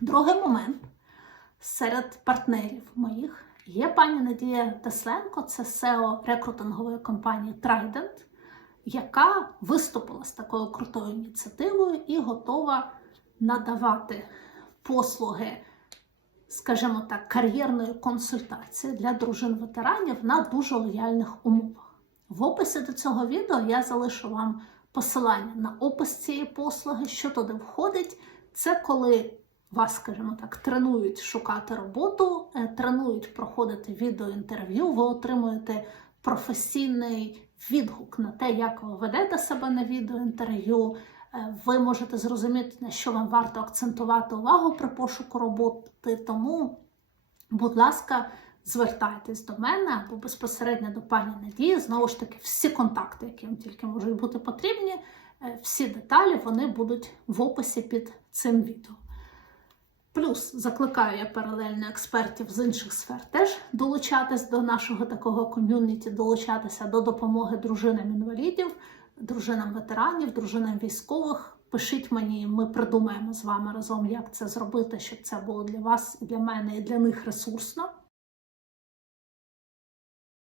Другий момент серед партнерів моїх є пані Надія Тесленко, це SEO рекрутингової компанії Trident, яка виступила з такою крутою ініціативою і готова надавати послуги, скажімо так, кар'єрної консультації для дружин ветеранів на дуже лояльних умовах. В описі до цього відео я залишу вам посилання на опис цієї послуги, що туди входить. Це коли вас, скажімо так, тренують шукати роботу, е, тренують проходити відеоінтерв'ю, ви отримуєте професійний відгук на те, як ви ведете себе на відеоінтерв'ю. Е, Ви можете зрозуміти, на що вам варто акцентувати увагу при пошуку роботи. Тому, будь ласка, звертайтесь до мене або безпосередньо до пані Надії. Знову ж таки, всі контакти, які вам тільки можуть бути потрібні, е, всі деталі вони будуть в описі під цим відео. Плюс закликаю я паралельно експертів з інших сфер теж долучатись до нашого такого ком'юніті, долучатися до допомоги дружинам інвалідів, дружинам ветеранів, дружинам військових. Пишіть мені, ми придумаємо з вами разом, як це зробити, щоб це було для вас, для мене, і для них ресурсно.